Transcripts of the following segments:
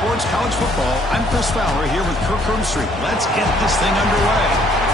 Sports College Football. I'm Chris Fowler here with Kirk Herbstreit. Let's get this thing underway.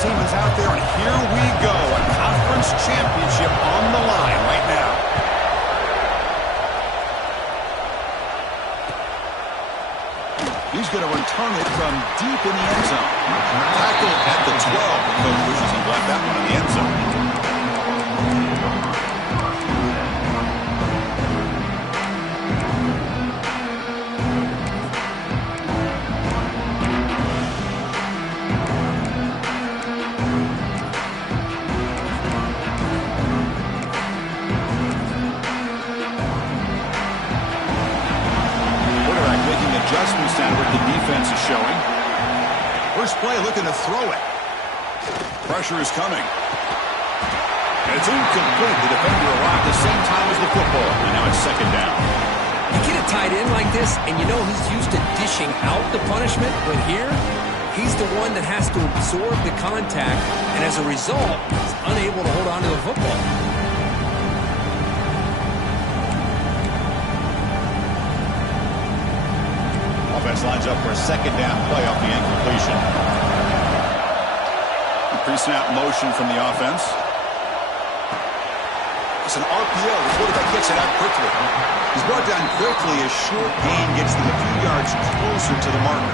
Team is out there, and here we go. A conference championship on the line right now. He's going to return it from deep in the end zone. Tackle at the 12. Coach wishes he left that one in the end zone. Adjustments down what the defense is showing. First play looking to throw it. Pressure is coming. And it's incomplete. The defender arrived at the same time as the football. And now it's second down. You get a tight end like this, and you know he's used to dishing out the punishment. But here, he's the one that has to absorb the contact. And as a result, he's unable to hold on to the football. Offense lines up for a second down play off the incompletion. Pre-snap motion from the offense. It's an RPO. The quarterback gets it out quickly. He's brought down quickly. A short gain gets them a few yards closer to the marker.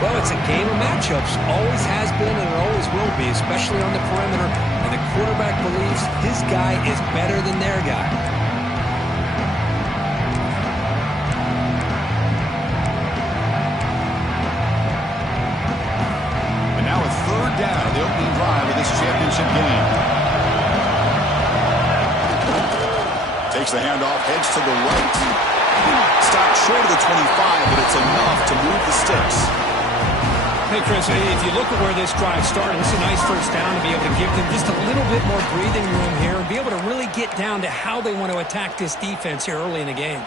Well, it's a game of matchups. Always has been and it always will be, especially on the perimeter. And the quarterback believes his guy is better than their guy. Down the opening drive of this championship game. Takes the handoff, heads to the right. Stopped short of the 25, but it's enough to move the sticks. Hey, Chris, if you look at where this drive started, it's a nice first down to be able to give them just a little bit more breathing room here and be able to really get down to how they want to attack this defense here early in the game.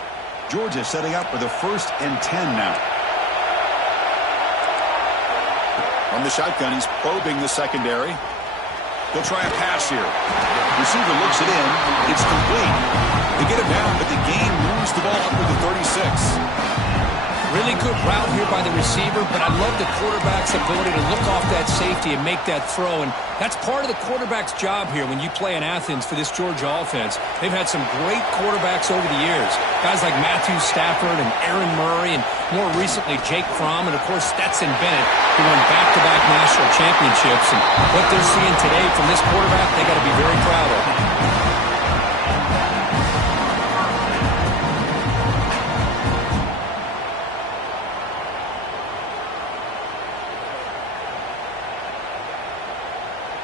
Georgia setting up for the 1st and 10 now. From the shotgun, he's probing the secondary. He'll try a pass here. Receiver looks it in. It's complete. They get him down, but the game moves the ball up to the 36. Really good route here by the receiver, but I love the quarterback's ability to look off that safety and make that throw. And that's part of the quarterback's job here when you play in Athens for this Georgia offense. They've had some great quarterbacks over the years. Guys like Matthew Stafford and Aaron Murray and more recently Jake Fromm and, of course, Stetson Bennett, who won back-to-back national championships. And what they're seeing today from this quarterback, they got to be very proud of.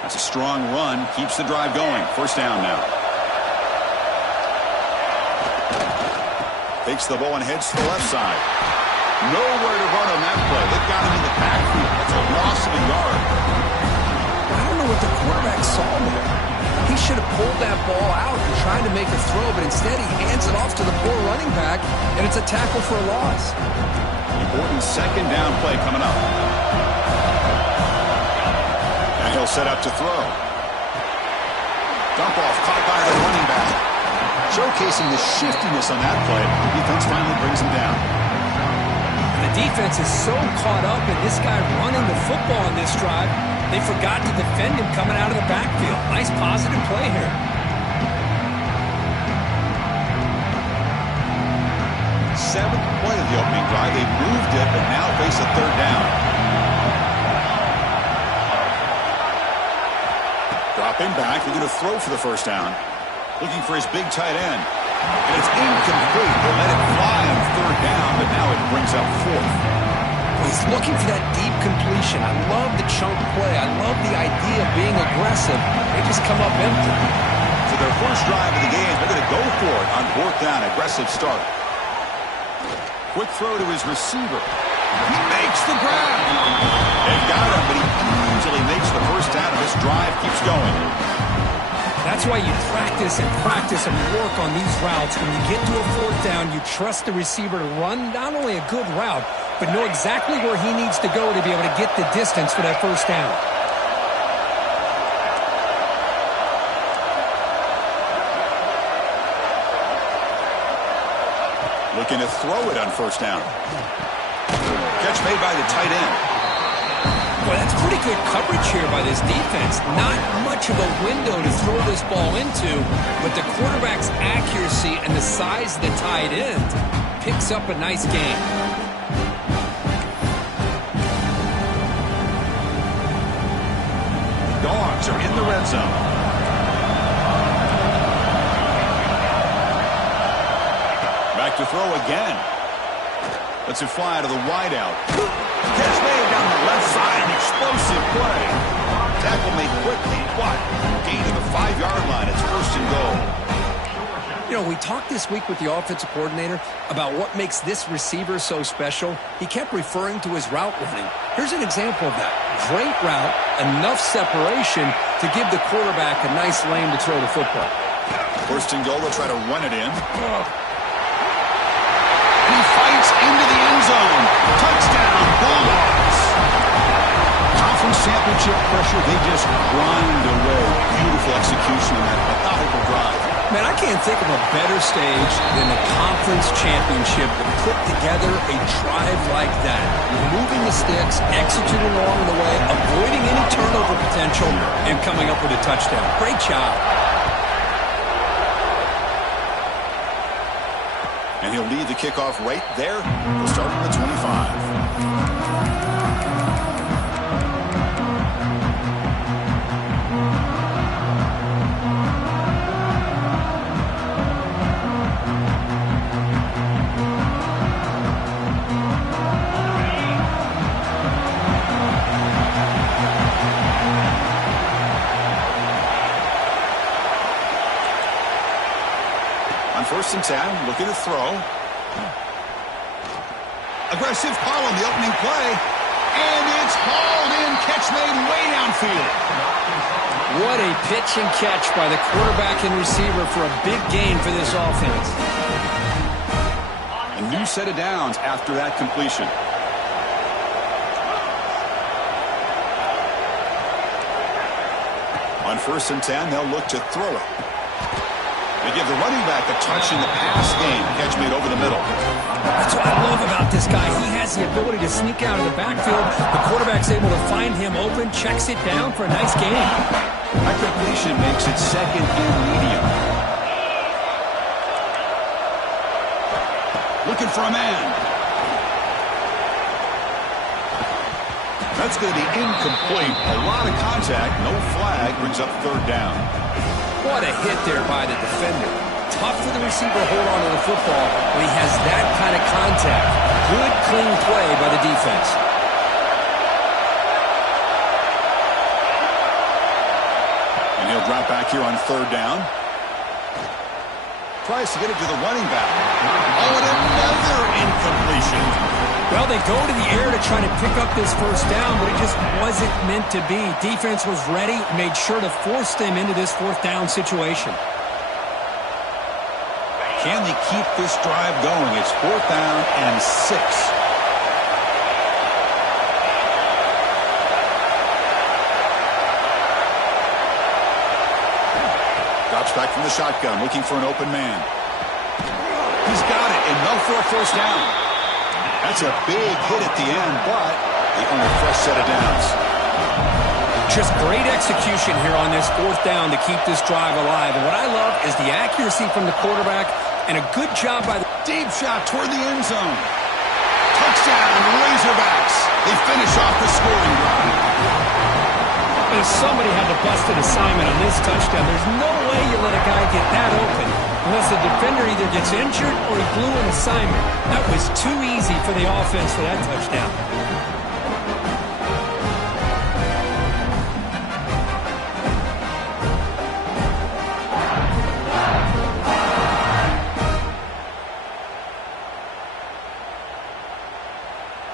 That's a strong run. Keeps the drive going. First down now. Takes the ball and heads to the left side. Nowhere to run on that play. They've got him in the backfield. That's a loss of a yard. I don't know what the quarterback saw there. He should have pulled that ball out and tried to make a throw, but instead he hands it off to the poor running back, and it's a tackle for a loss. Important second down play coming up. Now he'll set up to throw. Dump off caught by the running back. Showcasing the shiftiness on that play. Defense finally brings him down. The defense is so caught up in this guy running the football on this drive, they forgot to defend him coming out of the backfield. Nice positive play here. Seventh play of the opening drive. They moved it, but now face a third down. Dropping back. They're going to throw for the first down. Looking for his big tight end. And it's incomplete. They let it fly on third down, but now it brings up fourth. Well, he's looking for that deep completion. I love the chunk play. I love the idea of being aggressive. They just come up empty. So their first drive of the game, they're going to go for it on fourth down. Aggressive start. Quick throw to his receiver. He makes the grab. They've got him, but he easily makes the first down, and this drive keeps going. That's why you practice and work on these routes. When you get to a fourth down, you trust the receiver to run not only a good route, but know exactly where he needs to go to be able to get the distance for that first down. Looking to throw it on first down. Catch made by the tight end. Boy, that's pretty good coverage here by this defense. Not much of a window to throw this ball into, but the quarterback's accuracy and the size of the tight end picks up a nice gain. Dogs are in the red zone. Back to throw again. Lets it fly to the wideout. Catch made down the left side. Explosive play. Tackle made quickly, but gain to the 5-yard line. It's first and goal. You know, we talked this week with the offensive coordinator about what makes this receiver so special. He kept referring to his route running. Here's an example of that. Great route, enough separation to give the quarterback a nice lane to throw the football. First and goal, they'll try to run it in. He fights into the end zone. Touchdown, Bulldogs. Conference championship pressure, they just grind away. Beautiful execution on that methodical drive. Man, I can't think of a better stage than the conference championship to put together a drive like that. Moving the sticks, executing along the way, avoiding any turnover potential, and coming up with a touchdown. Great job. And he'll lead the kickoff right there. He'll start from the 25. First and 10, looking to throw. Aggressive call on the opening play. And it's hauled in. Catch made way downfield. What a pitch and catch by the quarterback and receiver for a big gain for this offense. A new set of downs after that completion. On first and 10, they'll look to throw it. They give the running back a touch in the pass game. Catch made over the middle. That's what I love about this guy. He has the ability to sneak out of the backfield. The quarterback's able to find him open, checks it down for a nice gain. That completion makes it second and medium. Looking for a man. That's going to be incomplete. A lot of contact. No flag. Brings up third down. What a hit there by the defender. Tough for the receiver to hold on to the football when he has that kind of contact. Good, clean play by the defense. And he'll drop back here on third down. Tries to get it to the running back. Oh, and another incompletion. Well, they go to the air to try to pick up this first down, but it just wasn't meant to be. Defense was ready, made sure to force them into this fourth down situation. Can they keep this drive going? It's fourth down and 6. Drops back from the shotgun, looking for an open man. He's got it, enough for a first down. That's a big hit at the end, but they earn a fresh set of downs. Just great execution here on this fourth down to keep this drive alive. And what I love is the accuracy from the quarterback and a good job by the deep shot toward the end zone. Touchdown, Razorbacks. They finish off the scoring drive. If somebody had to bust an assignment on this touchdown, there's no way you let a guy get that open unless the defender either gets injured or he blew an assignment. That was too easy for the offense for that touchdown.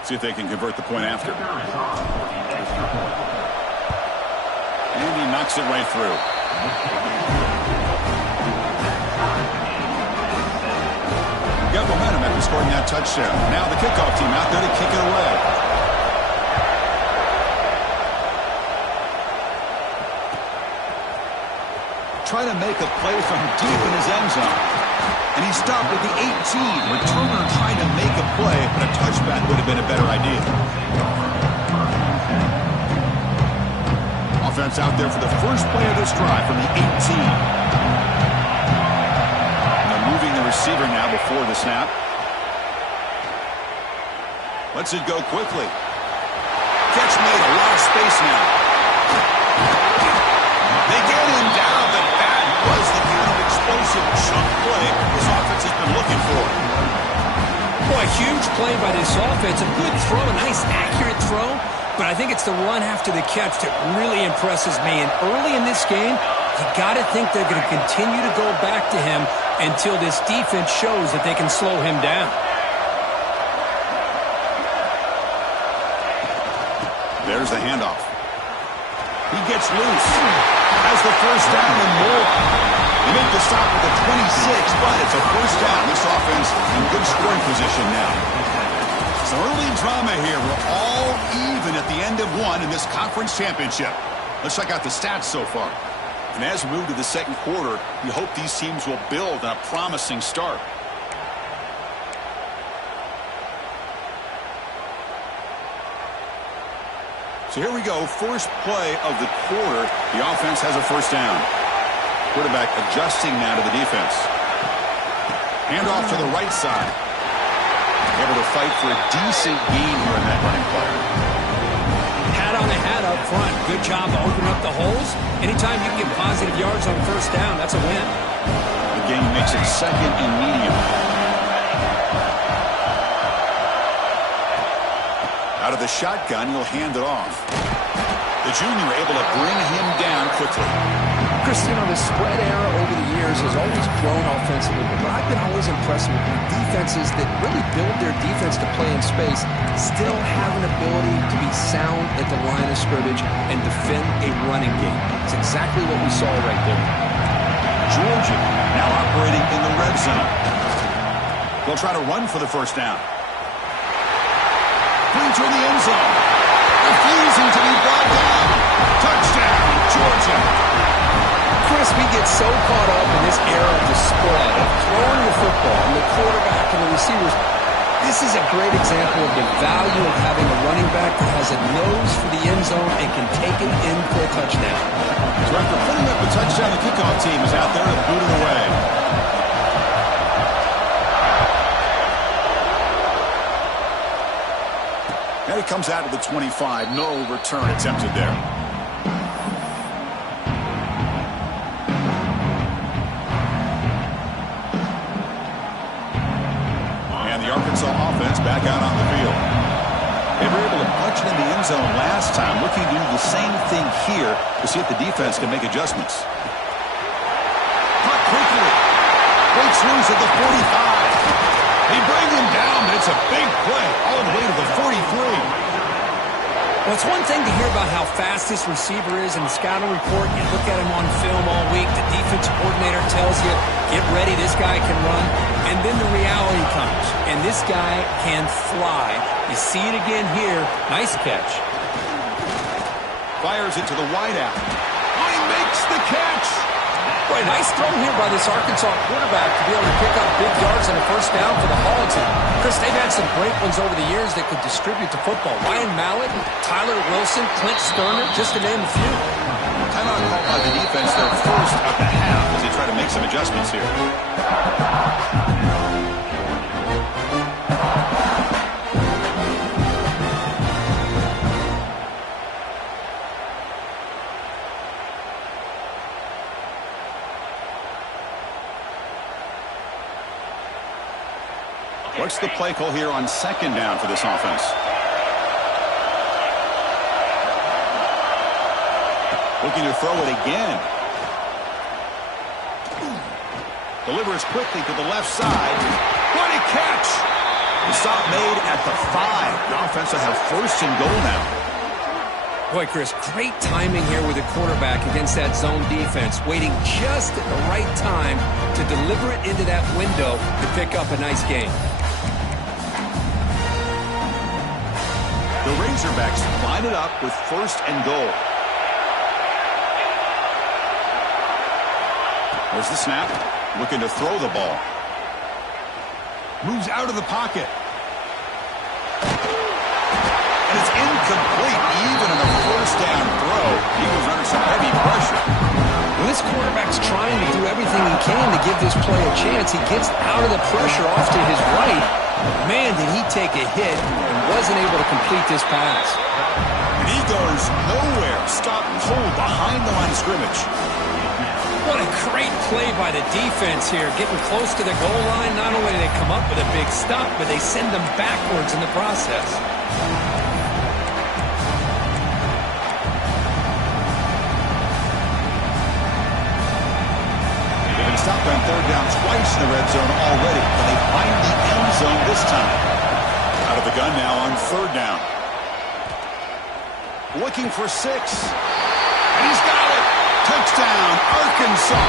See if they can convert the point after. And he knocks it right through. Got momentum after scoring that touchdown. Now the kickoff team out there to kick it away. Trying to make a play from deep in his end zone. And he stopped at the 18. Returner trying to make a play, but a touchback would have been a better idea. Offense out there for the first play of this drive from the 18. Moving the receiver now before the snap. Lets it go quickly. Catch made, a lot of space now. They get him down, but that was the kind of explosive chunk play this offense has been looking for. Boy, a huge play by this offense. A good throw, a nice accurate throw. But I think it's the run after the catch that really impresses me. And early in this game, you got to think they're going to continue to go back to him until this defense shows that they can slow him down. There's the handoff. He gets loose. Has the first down and more. They make the stop at the 26, but it's a first down. This offense in good scoring position now. Some early drama here. We're all even at the end of one in this conference championship. Let's check out the stats so far. And as we move to the second quarter, you hope these teams will build on a promising start. So here we go. First play of the quarter. The offense has a first down. Quarterback adjusting now to the defense. Handoff to the right side. Able to fight for a decent gain here in that running play. Hat on a hat up front. Good job to open up the holes. Anytime you can get positive yards on first down, that's a win. The game makes it second and medium. Out of the shotgun, he'll hand it off. The junior able to bring him down quickly. Chris, you know, the spread era over the years has always grown offensively, but I've been always impressed with defenses that really build their defense to play in space, still have an ability to be sound at the line of scrimmage and defend a running game. It's exactly what we saw right there. Georgia now operating in the red zone. They'll try to run for the first down. Into the end zone. Refusing to be brought down. Touchdown, Georgia. Chris, we get so caught up in this era of the spread, of throwing the football, and the quarterback and the receivers. This is a great example of the value of having a running back that has a nose for the end zone and can take it in for a touchdown. So after putting up the touchdown, the kickoff team is out there to boot it away. And it comes out to the 25. No return attempted there. And the Arkansas offense back out on the field. They were able to punch it in the end zone last time. Looking to do the same thing here to see if the defense can make adjustments. Caught quickly. Breaks loose at the 45. They bring him down, but it's a big play all the way to the 43. Well, it's one thing to hear about how fast this receiver is in the scouting report. You look at him on film all week. The defensive coordinator tells you, get ready, this guy can run. And then the reality comes, and this guy can fly. You see it again here. Nice catch. Fires it to the wideout. Oh, he makes the catch. Boy, nice throw here by this Arkansas quarterback to be able to pick up big yards on a first down for the Hogs. And Chris, they've had some great ones over the years that could distribute the football. Ryan Mallett, Tyler Wilson, Clint Sterner, just to name a few. Timeout call by the defense there first of the half as they try to make some adjustments here. What's the play call here on second down for this offense? Looking to throw it again. Delivers quickly to the left side. What a catch! The stop made at the 5. The offense will have first and goal now. Boy, Chris, great timing here with the quarterback against that zone defense, waiting just at the right time to deliver it into that window to pick up a nice gain. The Razorbacks line it up with first and goal. There's the snap, looking to throw the ball. Moves out of the pocket. And it's incomplete, even on the first down throw. He was under some heavy pressure. Well, this quarterback's trying to do everything he can to give this play a chance. He gets out of the pressure off to his right. Man, did he take a hit and wasn't able to complete this pass. And he goes nowhere. Stopped cold behind the line of scrimmage. What a great play by the defense here. Getting close to the goal line, not only do they come up with a big stop, but they send them backwards in the process. They've been stopped on third down twice in the red zone already, but they find the end zone this time. Out of the gun now on third down. Looking for 6. And he's got it. Touchdown, Arkansas.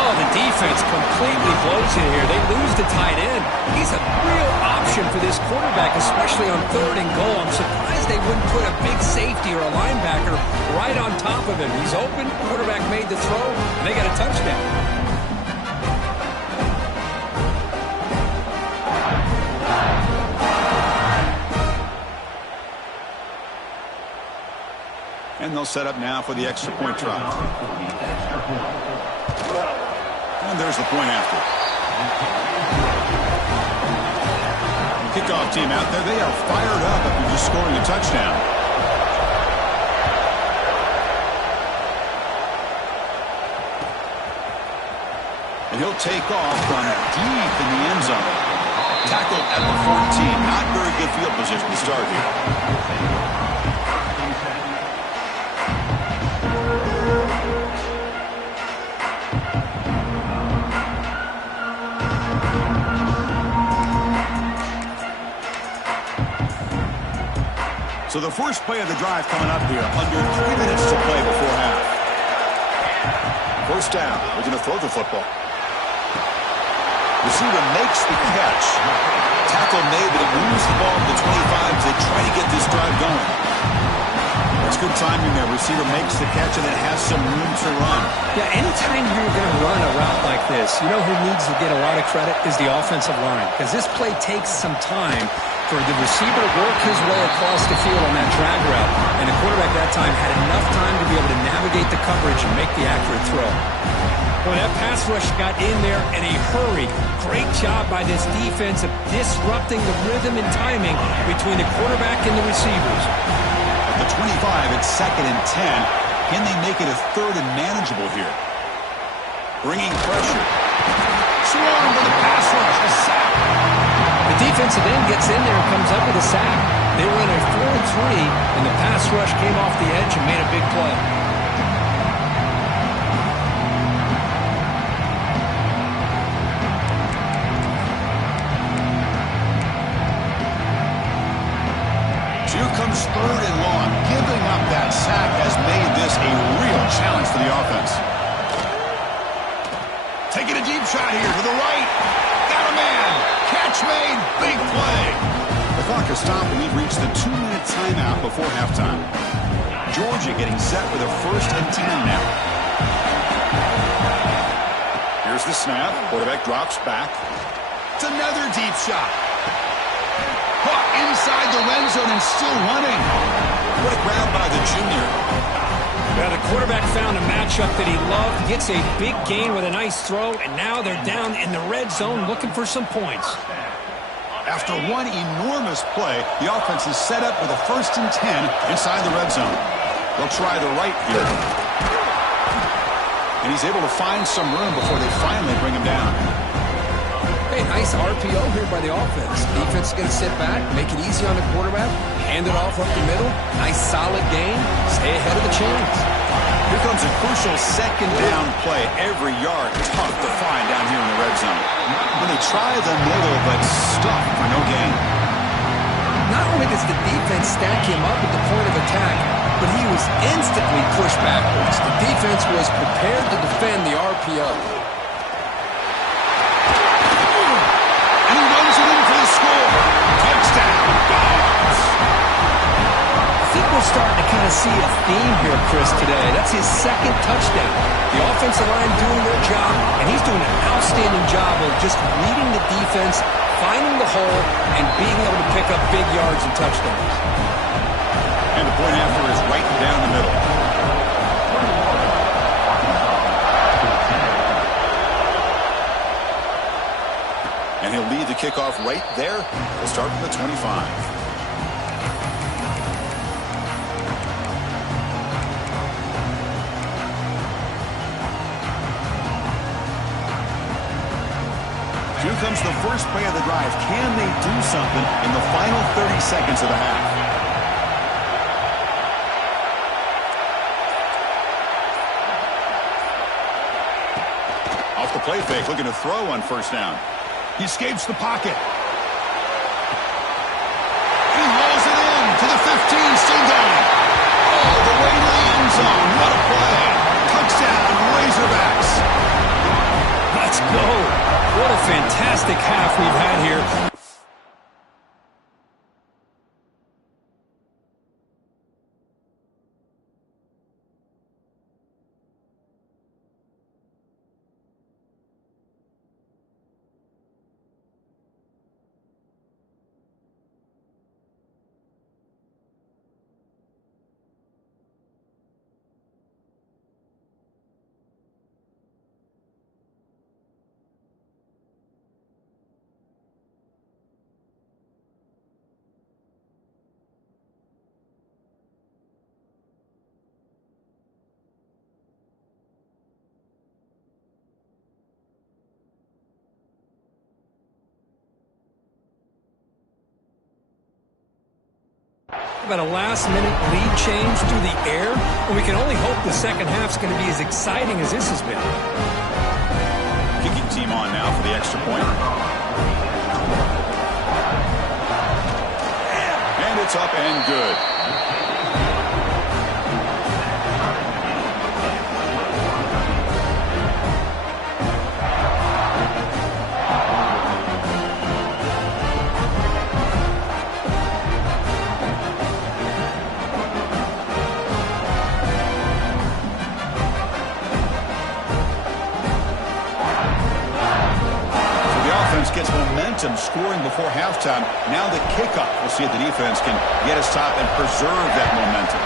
Oh, the defense completely blows it here. They lose the tight end. He's a real option for this quarterback, especially on third and goal. I'm surprised they wouldn't put a big safety or a linebacker right on top of him. He's open, quarterback made the throw, and they got a touchdown. And they'll set up now for the extra point try. And there's the point after. Kickoff team out there. They are fired up after just scoring a touchdown. And he'll take off from deep in the end zone. Tackled at the 14. Not very good field position to start here. So the first play of the drive coming up here, under 3 minutes to play before half. First down, we're going to throw the football. Receiver makes the catch. Tackle made, but it moves the ball to the 25 as they try to get this drive going. That's good timing there. Receiver makes the catch and then has some room to run. Yeah, anytime you're going to run a route like this, you know who needs to get a lot of credit is the offensive line, because this play takes some time for the receiver to work his way across the field on that drag route. And the quarterback that time had enough time to be able to navigate the coverage and make the accurate throw. Well, that pass rush got in there in a hurry. Great job by this defense of disrupting the rhythm and timing between the quarterback and the receivers. At the 25, it's 2nd and 10. Can they make it a 3rd and manageable here? Bringing pressure. Swarmed with a pass rush. A sack. The defensive end gets in there and comes up with a sack. They were in a 4-3, and the pass rush came off the edge and made a big play. Here comes 3rd and long. Giving up that sack has made this a real challenge for the offense. Taking a deep shot here to the right. Got a man. Catch made. Big play. The clock is stopped, and we've reached the 2-minute timeout before halftime. Georgia getting set with a 1st and 10 now. Here's the snap. Quarterback drops back. It's another deep shot. Caught inside the red zone and still running. What a grab by the junior. Yeah, the quarterback found a matchup that he loved, gets a big gain with a nice throw, and now they're down in the red zone looking for some points. After one enormous play, the offense is set up with a 1st and 10 inside the red zone. They'll try the right here. And he's able to find some room before they finally bring him down. Hey, nice RPO here by the offense. Defense is going to sit back, make it easy on the quarterback, hand it off up the middle. Nice solid game. Stay ahead of the chains. Here comes a crucial 2nd down play. Every yard tough to find down here in the red zone. When they They try the middle, but stuck for no gain. Not only does the defense stack him up at the point of attack, but he was instantly pushed backwards. The defense was prepared to defend the RPO. And he runs it in for the score. Touchdown, Dogs. I think we're starting to kind of see a theme here, Chris, today. That's his second touchdown. The offensive line doing their job, and he's doing an outstanding job of just reading the defense, finding the hole, and being able to pick up big yards and touchdowns. And the point after is right down the middle. And he'll lead the kickoff right there. We'll start from the 25. Here comes the first play of the drive. Can they do something in the final 30 seconds of the half? Off the play fake, looking to throw on first down. He escapes the pocket. He hauls it in to the 15, still going. All the way to the end zone. What a play. Touchdown, Razorbacks. Let's go. What a fantastic half we've had here. About a last-minute lead change through the air, and we can only hope the second half's going to be as exciting as this has been. Kicking team on now for the extra point. And it's up and good. Gets momentum scoring before halftime. Now the kickoff. We'll see if the defense can get his top and preserve that momentum.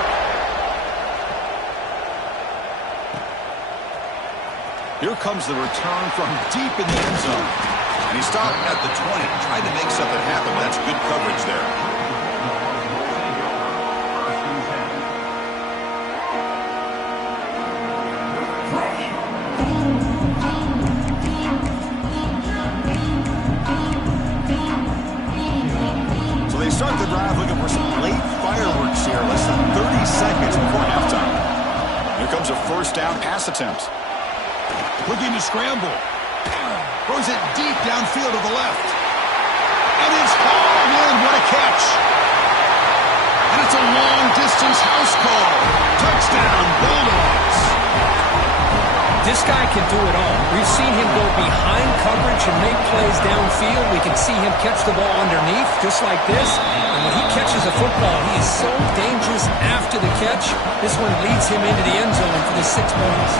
Here comes the return from deep in the end zone. And he stopped at the 20. Tried to make something happen. That's good coverage there. Start the drive looking for some late fireworks here. Less than 30 seconds before halftime. Here comes a first down pass attempt. Looking to scramble. Throws it deep downfield to the left. And it's hauled in. What a catch. And it's a long-distance house call. Touchdown, Bulldogs. This guy can do it all. We've seen him go behind coverage and make plays downfield. We can see him catch the ball underneath, just like this. And when he catches a football, he is so dangerous after the catch. This one leads him into the end zone for the 6 points.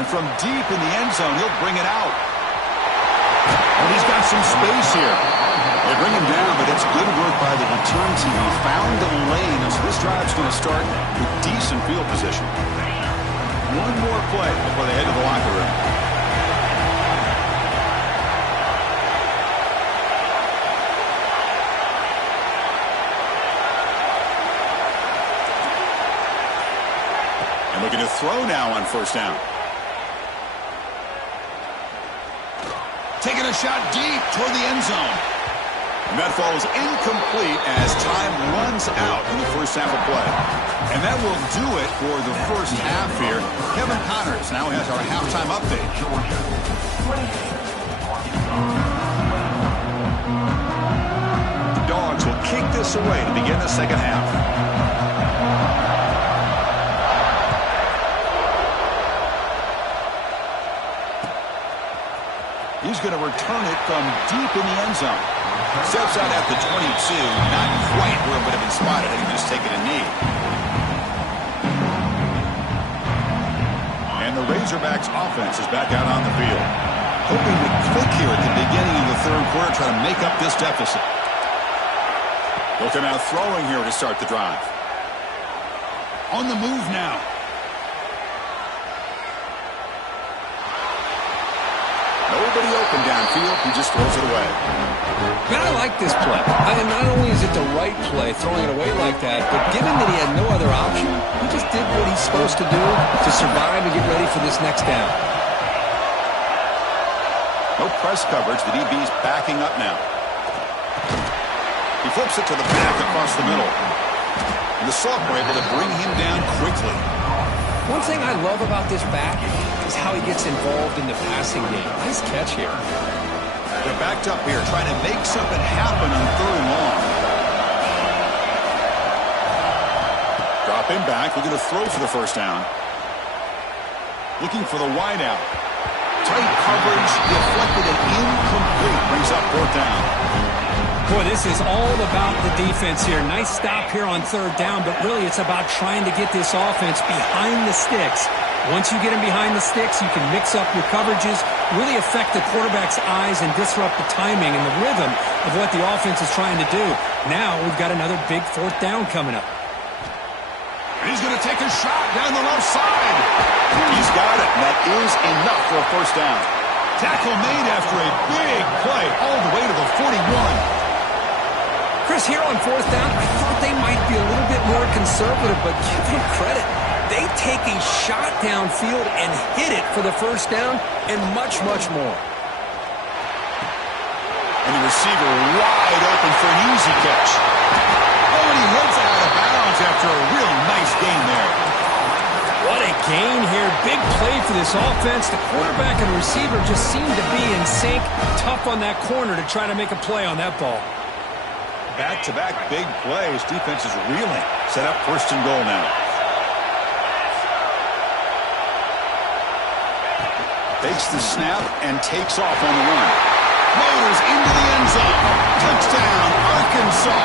And from deep in the end zone, he'll bring it out. And he's got some space here. They bring him down, but it's good work by the return team. He found the lane, and so this drive's going to start with decent field position. One more play before they head to the locker room. And looking to throw now on first down. Taking a shot deep toward the end zone. And that falls incomplete as time runs out in the first half of play. And that will do it for the first half here. Kevin Connors now has our halftime update. The Dogs will kick this away to begin the second half. He's going to return it from deep in the end zone. Steps out at the 22, not quite where it would have been spotted had he just taken a knee. And the Razorbacks offense is back out on the field. Hoping to click here at the beginning of the third quarter, try to make up this deficit. Looking out throwing here to start the drive. On the move now. Nobody open downfield. He just throws it away. Man, I like this play. Not only is it the right play, throwing it away like that, but given that he had no other option, he just did what he's supposed to do to survive and get ready for this next down. No press coverage. The DB's backing up now. He flips it to the back across the middle. And the sophomore able to bring him down quickly. One thing I love about this back is how he gets involved in the passing game. Nice catch here. They're backed up here, trying to make something happen on third and long. Drop him back. We're going to throw for the first down. Looking for the wide out. Tight coverage, deflected and incomplete. Brings up fourth down. Boy, this is all about the defense here. Nice stop here on third down, but really it's about trying to get this offense behind the sticks. Once you get them behind the sticks, you can mix up your coverages, really affect the quarterback's eyes and disrupt the timing and the rhythm of what the offense is trying to do. Now we've got another big fourth down coming up. He's going to take a shot down the left side. He's got it, and that is enough for a first down. Tackle made after a big play all the way to the 41. Chris, here on fourth down, I thought they might be a little bit more conservative, but give them credit. They take a shot downfield and hit it for the first down and much, much more. And the receiver wide open for an easy catch. Oh, and he heads out of bounds after a real nice gain there. What a gain here. Big play for this offense. The quarterback and receiver just seem to be in sync. Tough on that corner to try to make a play on that ball. Back-to-back big plays. Defense is reeling. Set up first and goal now. Takes the snap and takes off on the run. Motors into the end zone. Touchdown, Arkansas.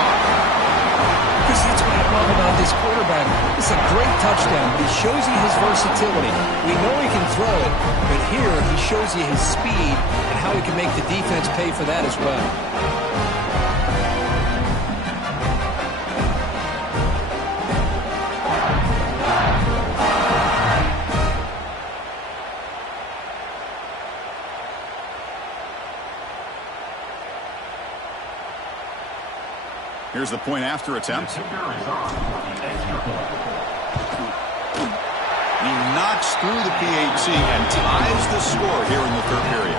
Chris, that's what I love about this quarterback. It's a great touchdown, but he shows you his versatility. We know he can throw it, but here he shows you his speed and how he can make the defense pay for that as well. Here's the point after attempt. He knocks through the PAT and ties the score here in the third period.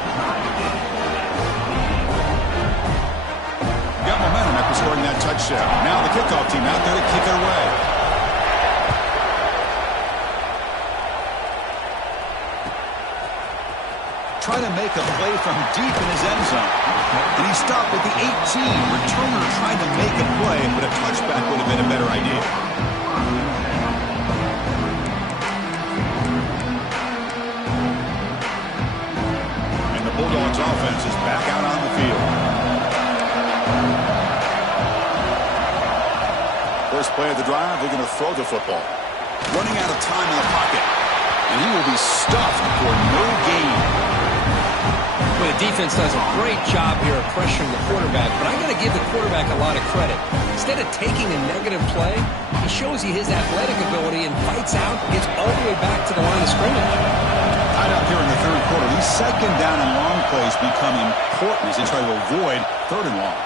Got momentum after scoring that touchdown. Now the kickoff team out there to kick it away. Trying to make a play from deep in his end zone. And he stopped at the 18. Returner trying to make a play, but a touchback would have been a better idea. And the Bulldogs offense is back out on the field. First play of the drive, they're going to throw the football. Running out of time in the pocket. And he will be stuffed for no gain. Well, the defense does a great job here of pressuring the quarterback, but I got to give the quarterback a lot of credit. Instead of taking a negative play, he shows you his athletic ability and fights out, gets all the way back to the line of scrimmage. Tied up here in the third quarter. These second down and long plays become important as they try to avoid third and long.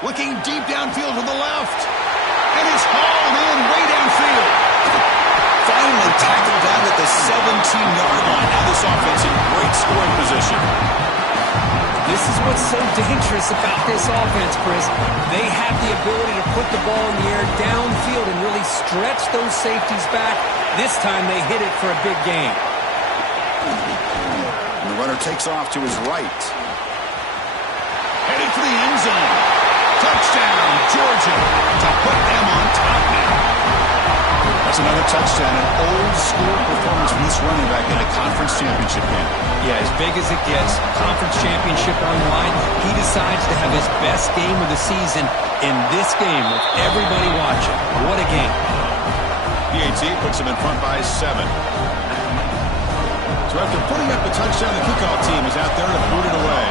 Looking deep downfield to the left. And it's hauled in way downfield. Finally tackled down at the 17-yard line. Now this offense in great scoring position. This is what's so dangerous about this offense, Chris. They have the ability to put the ball in the air downfield and really stretch those safeties back. This time they hit it for a big gain. And the runner takes off to his right. Headed for the end zone. Touchdown, Georgia, to put them on top now. That's another touchdown, an old-school performance from this running back in a conference championship game. Yeah, as big as it gets, conference championship on the line, he decides to have his best game of the season in this game with everybody watching. What a game. PAT puts him in front by 7. So after putting up the touchdown, the kickoff team is out there to boot it away.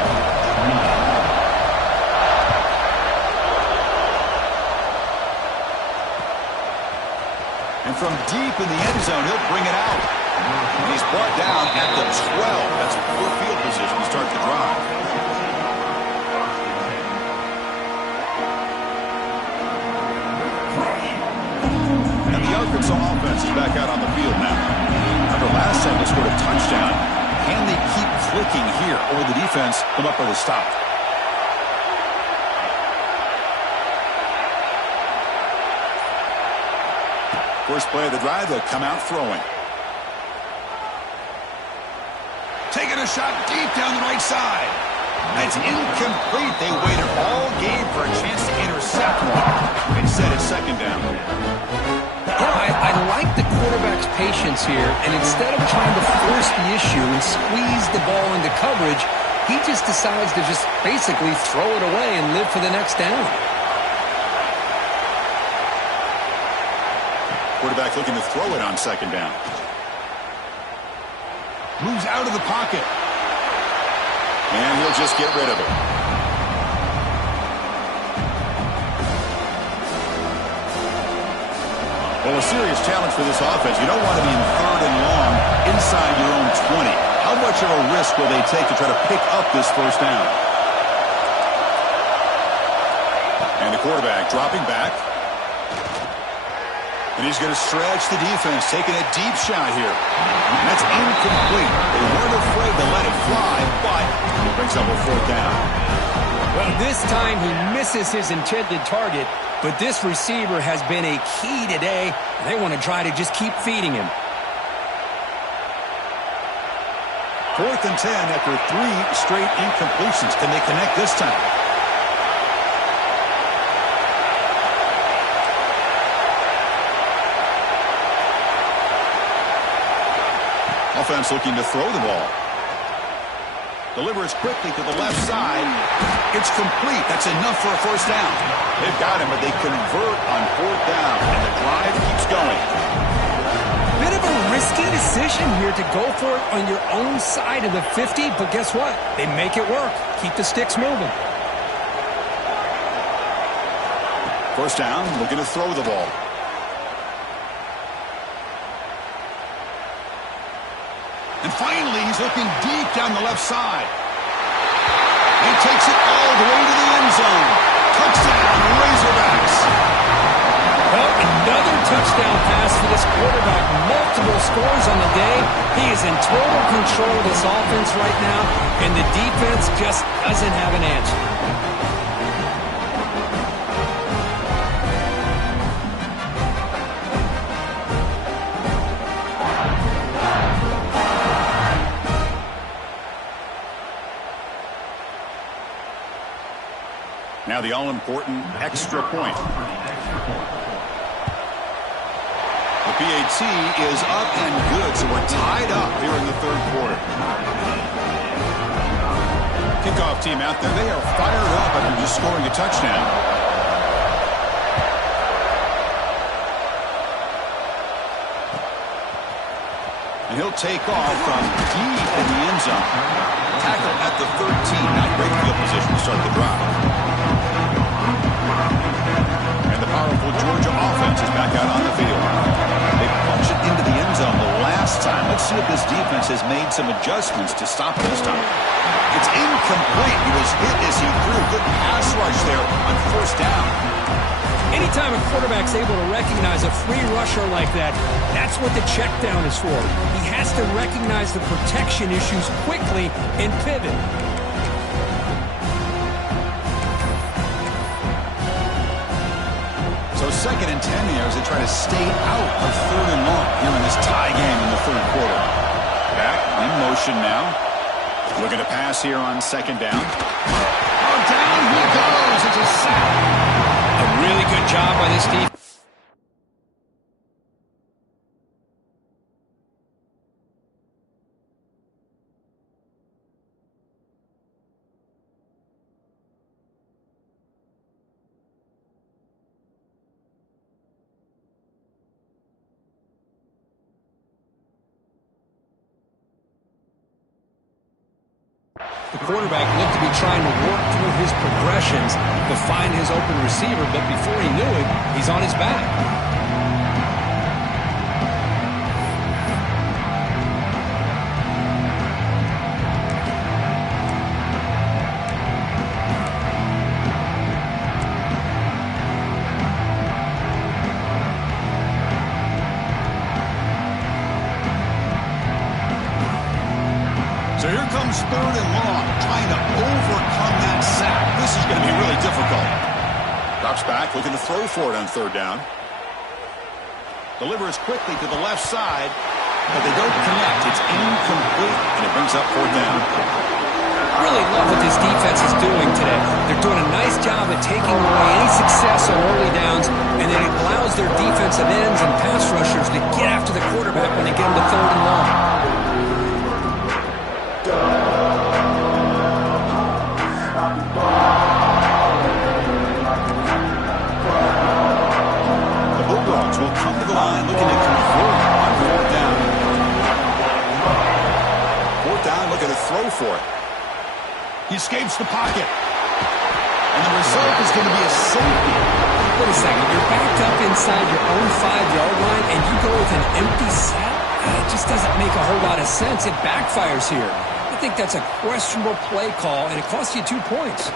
And from deep in the end zone, he'll bring it out. And he's brought down at the 12. That's poor field position to start the drive. And the Arkansas offense is back out on the field now. Remember, last time they scored a touchdown. Can they keep clicking here, or the defense come up with a stop? First play of the drive, they'll come out throwing. Taking a shot deep down the right side. That's incomplete. They waited all game for a chance to intercept one. Instead, it's second down. I like the quarterback's patience here, and instead of trying to force the issue and squeeze the ball into coverage, he just decides to just basically throw it away and live for the next down. Quarterback looking to throw it on second down. Moves out of the pocket. And he'll just get rid of it. Well, a serious challenge for this offense. You don't want to be in third and long inside your own 20. How much of a risk will they take to try to pick up this first down? And the quarterback dropping back. And he's going to stretch the defense, taking a deep shot here. And that's incomplete. They weren't afraid to let it fly, but it brings up a fourth down. Well, this time he misses his intended target, but this receiver has been a key today. They want to try to just keep feeding him. 4th and 10 after 3 straight incompletions. Can they connect this time? Offense looking to throw the ball. Delivers quickly to the left side. It's complete. That's enough for a first down. They've got him, but they convert on 4th down, and the drive keeps going. Bit of a risky decision here to go for it on your own side of the 50, but guess what? They make it work. Keep the sticks moving. First down, looking to throw the ball. And finally, he's looking deep down the left side. He takes it all the way to the end zone. Touchdown, Razorbacks. Well, another touchdown pass for this quarterback. Multiple scores on the day. He is in total control of this offense right now, and the defense just doesn't have an answer. Now the all-important extra point. The PAT is up and good, so we're tied up here in the third quarter. Kickoff team out there, they are fired up after just scoring a touchdown. And he'll take off from deep in the end zone. Tackle at the 13. Not great field position to start the drive. And the powerful Georgia offense is back out on the field. They punched it into the end zone the last time. Let's see if this defense has made some adjustments to stop this time. It's incomplete. He was hit as he threw a good pass rush there on first down. Anytime a quarterback's able to recognize a free rusher like that, that's what the check down is for. He has to recognize the protection issues quickly and pivot. 2nd and 10 here as they try to stay out of 3rd and long here in this tie game in the 3rd quarter. Back in motion now. Looking to pass here on 2nd down. Oh, down he goes. It's a sack. A really good job by this defense. The quarterback looked to be trying to work through his progressions to find his open receiver, but before he knew it, he's on his back. So here comes 3rd and long, trying to overcome that sack. This is going to be really difficult. Drops back, looking to throw for it on 3rd down. Delivers quickly to the left side, but they don't connect. It's incomplete, and it brings up 4th down. Really love what this defense is doing today. They're doing a nice job at taking away any success on early downs, and then it allows their defensive ends and pass rushers to get after the quarterback when they get them to 3rd and long. Will come to the line looking to convert on 4th down. 4th down, looking to throw for it. He escapes the pocket. And the result is going to be a safety. Wait a second. You're backed up inside your own 5-yard line, and you go with an empty set? It just doesn't make a whole lot of sense. It backfires here. I think that's a questionable play call, and it costs you 2 points.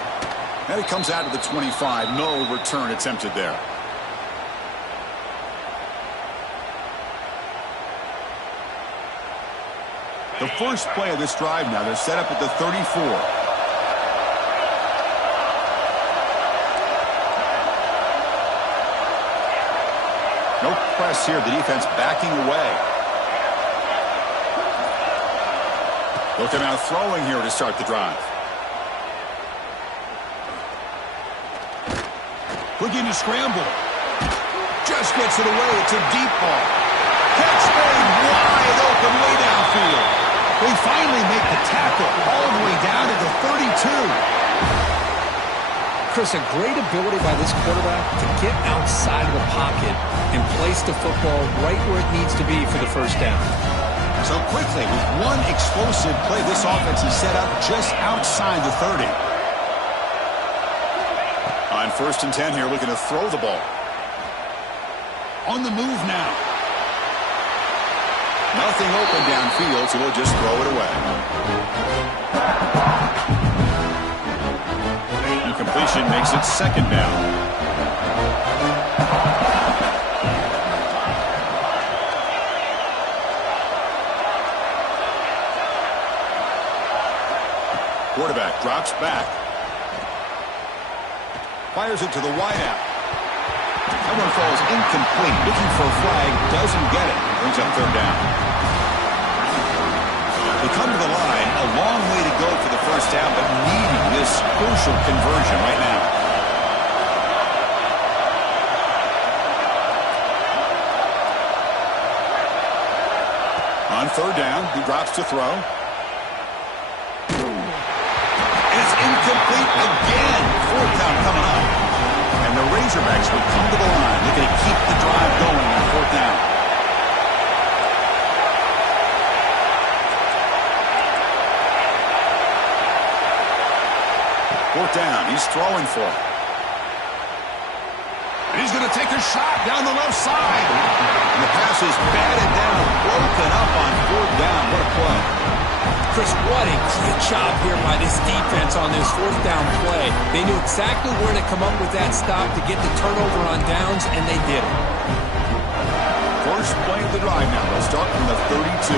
And it comes out of the 25. No return attempted there. The first play of this drive now, they're set up at the 34. No press here, the defense backing away. Looking out throwing here to start the drive. Looking to scramble. Just gets it away, it's a deep ball. Catch made wide open way downfield. They finally make the tackle all the way down to the 32. Chris, a great ability by this quarterback to get outside of the pocket and place the football right where it needs to be for the 1st down. So quickly, with one explosive play, this offense is set up just outside the 30. On 1st and 10 here, looking to throw the ball. On the move now. Nothing open downfield, so we'll just throw it away. Incompletion makes it 2nd down. Quarterback drops back. Fires it to the wideout. That one falls incomplete. Looking for a flag, doesn't get it. Brings up 3rd down. They come to the line, a long way to go for the 1st down, but needing this crucial conversion right now. On 3rd down, he drops to throw. And it's incomplete again. 4th down coming up. And the Razorbacks will come to the line. Looking to keep the drive going on 4th down. Fourth down. He's throwing for it. And he's going to take a shot down the left side. And the pass is batted down, broken up on 4th down. What a play. Chris, what a great job here by this defense on this 4th down play. They knew exactly where to come up with that stop to get the turnover on downs, and they did it. First play of the drive now. They'll start from the 32.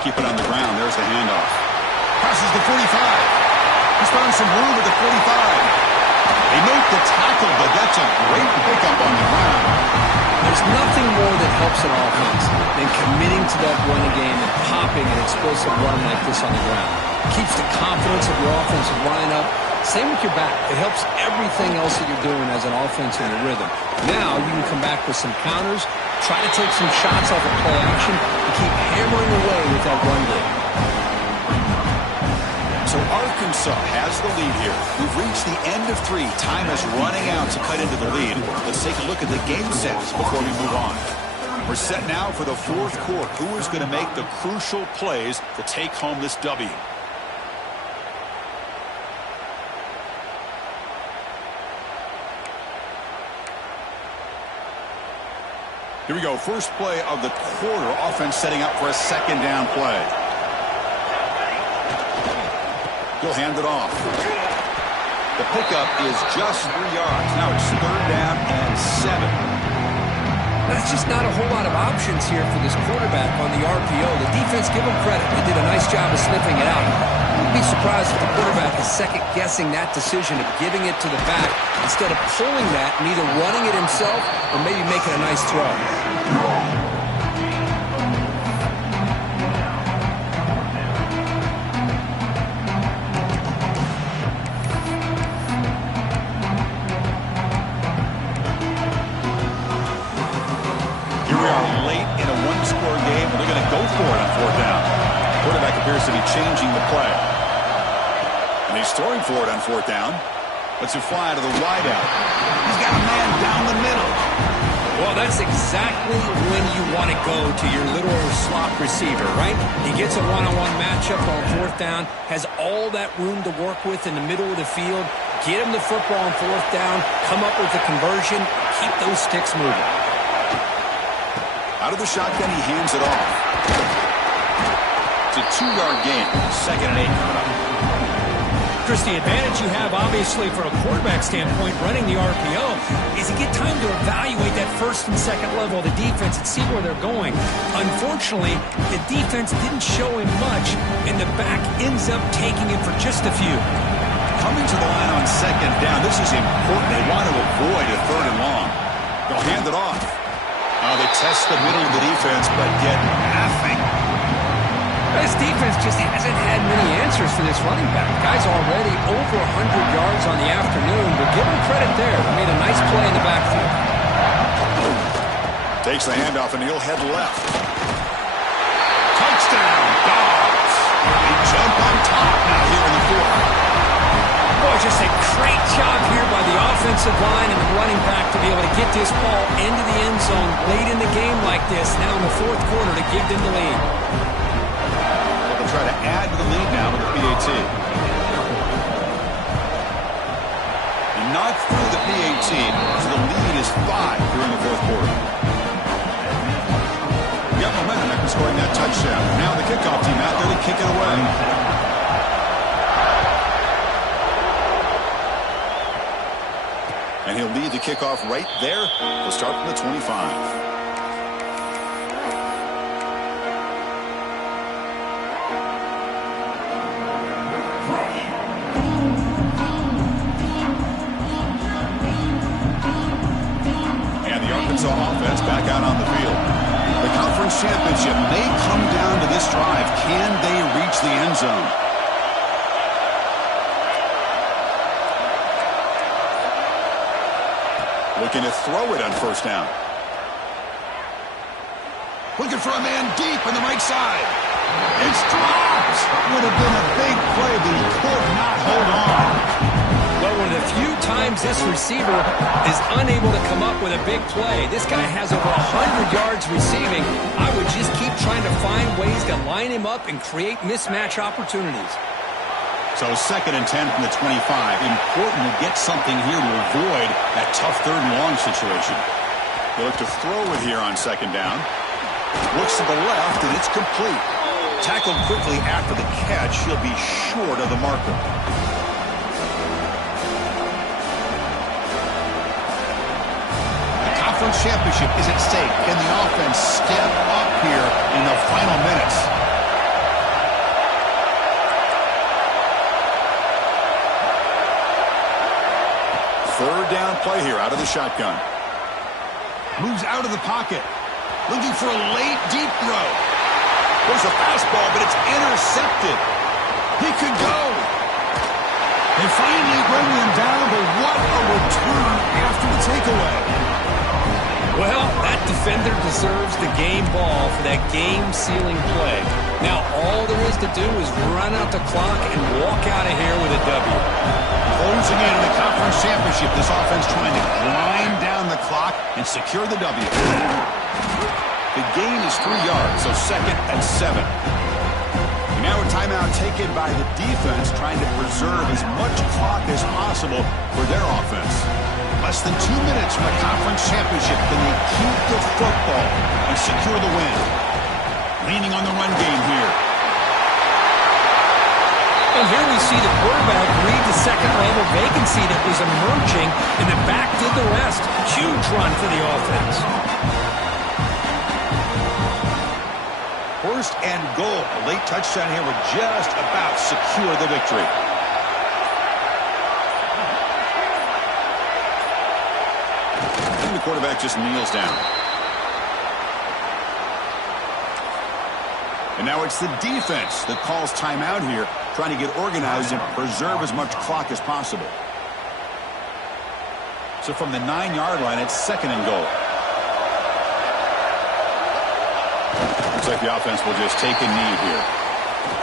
Keep it on the ground. There's the handoff. Passes the 45. He's found some room at the 45. They make the tackle, but that's a great pickup on the ground. There's nothing more that helps an offense than committing to that running game and popping an explosive run like this on the ground. It keeps the confidence of your offensive line up. Same with your back. It helps everything else that you're doing as an offense in the rhythm. Now you can come back with some counters, try to take some shots off of play action, and keep hammering away with that run game. So Arkansas has the lead here. We've reached the end of 3. Time is running out to cut into the lead. Let's take a look at the game sets before we move on. We're set now for the 4th quarter. Who is going to make the crucial plays to take home this W? Here we go. First play of the quarter. Offense setting up for a 2nd down play. He'll hand it off. The pickup is just 3 yards. Now it's 3rd down and 7. That's just not a whole lot of options here for this quarterback on the RPO. The defense, give them credit. They did a nice job of sniffing it out. I wouldn't be surprised if the quarterback is second-guessing that decision of giving it to the back instead of pulling that and either running it himself or maybe making a nice throw. Appears to be changing the play. And he's throwing for it on 4th down. Let's it fly to the wideout. He's got a man down the middle. Well, that's exactly when you want to go to your little slot receiver, right? He gets a one-on-one matchup on 4th down, has all that room to work with in the middle of the field. Get him the football on 4th down, come up with the conversion, keep those sticks moving. Out of the shotgun, he hands it off. A 2-yard gain. 2nd and 8 coming up. Chris, the advantage you have, obviously, from a quarterback standpoint, running the RPO, is you get time to evaluate that 1st and 2nd level of the defense and see where they're going. Unfortunately, the defense didn't show him much, and the back ends up taking it for just a few. Coming to the line on 2nd down, this is important. They want to avoid a 3rd and long. They'll hand it off. They test the middle of the defense, but get nothing. This defense just hasn't had many answers for this running back. Guy's already over 100 yards on the afternoon, but give him credit there. He made a nice play in the backfield. Takes the handoff, and he'll head left. Touchdown, Dogs. They jump on top now here in the 4th. Boy, just a great job here by the offensive line and the running back to be able to get this ball into the end zone late in the game like this, now in the 4th quarter to give them the lead. Try to add to the lead now with the PAT. He knocked through the PAT, so the lead is 5 during the 4th quarter. We got momentum after scoring that touchdown. Now the kickoff team out there to kick it away. And he'll lead the kickoff right there. He'll start from the 25. Offense back out on the field. The conference championship may come down to this drive. Can they reach the end zone? Looking to throw it on 1st down. Looking for a man deep on the right side. It's dropped. Would have been a big play, but he could not hold on. Well, one of the few times this receiver is unable to come up with a big play. This guy has over 100 yards receiving. I would just keep trying to find ways to line him up and create mismatch opportunities. So 2nd and 10 from the 25. Important to get something here to avoid that tough 3rd and long situation. They look to throw it here on 2nd down. Looks to the left, and it's complete. Tackled quickly after the catch. He'll be short of the marker. Conference championship is at stake. Can the offense step up here in the final minutes? Third down play here out of the shotgun. Moves out of the pocket. Looking for a late, deep throw. There's a fastball, but it's intercepted. He could go. They finally bring him down, but what a return after the takeaway. Well, that defender deserves the game ball for that game-sealing play. Now, all there is to do is run out the clock and walk out of here with a W. Closing in the conference championship, this offense trying to grind down the clock and secure the W. The gain is 3 yards, so 2nd and 7. And now a timeout taken by the defense, trying to preserve as much clock as possible for their offense. Less than 2 minutes from the conference championship. Can they keep the football and secure the win? Leaning on the run game here. And here we see the quarterback read the second-level vacancy that was emerging, and the back did the rest. Huge run for the offense. 1st and goal. A late touchdown here would just about secure the victory. And the quarterback just kneels down. And now it's the defense that calls timeout here, trying to get organized and preserve as much clock as possible. So from the 9-yard line, it's 2nd and goal. Looks like the offense will just take a knee here.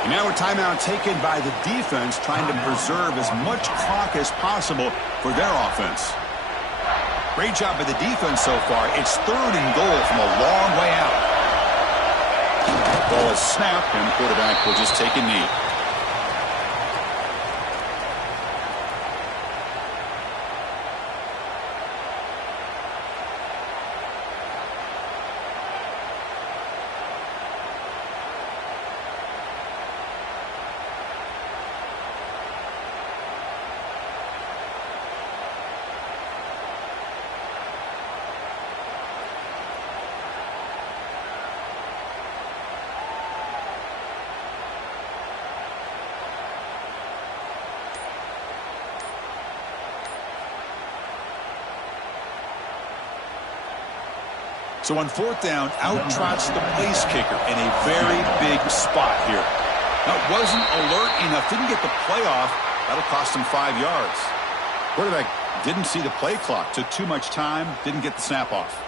And now a timeout taken by the defense, trying to preserve as much clock as possible for their offense. Great job by the defense so far. It's 3rd and goal from a long way out. Ball is snapped, and the quarterback will just take a knee. So on 4th down, out trots the place kicker in a very big spot here. Now, wasn't alert enough, didn't get the play off. That'll cost him 5 yards. Quarterback didn't see the play clock, took too much time, didn't get the snap off.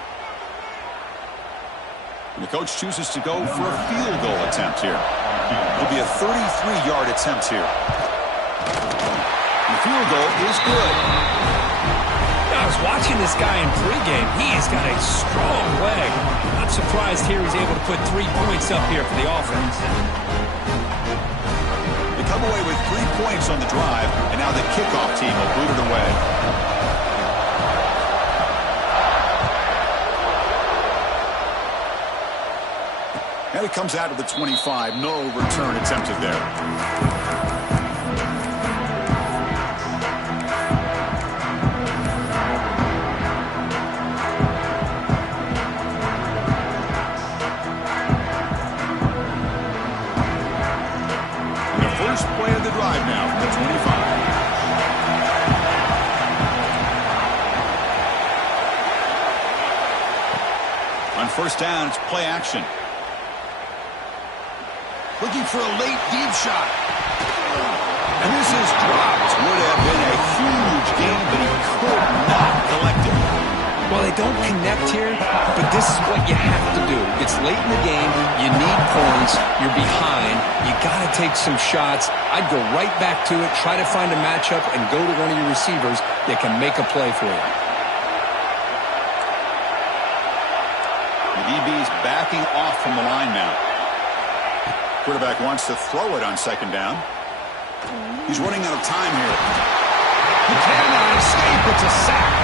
And the coach chooses to go for a field goal attempt here. It'll be a 33-yard attempt here. The field goal is good. I was watching this guy in pregame. He has got a strong leg. Not surprised here he's able to put 3 points up here for the offense. They come away with 3 points on the drive, and now the kickoff team will boot it away. And it comes out of the 25. No return attempted there. Play of the drive now from the 25. On 1st down, it's play action. Looking for a late deep shot. And this is dropped. Would have been a huge gain, but he could not collect it. Well, they don't connect here, but this is what you have to do. It's late in the game. You need points. You're behind. You got to take some shots. I'd go right back to it, try to find a matchup, and go to one of your receivers that can make a play for you. The DB's backing off from the line now. Quarterback wants to throw it on 2nd down. He's running out of time here. He cannot escape. It's a sack.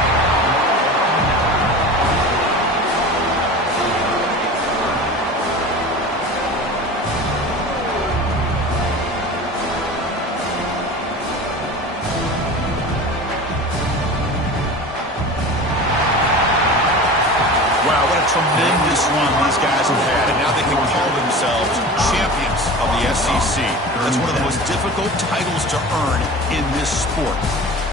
Tremendous run these guys have had, and now they can call themselves champions of the SEC. That's one of the most difficult titles to earn in this sport.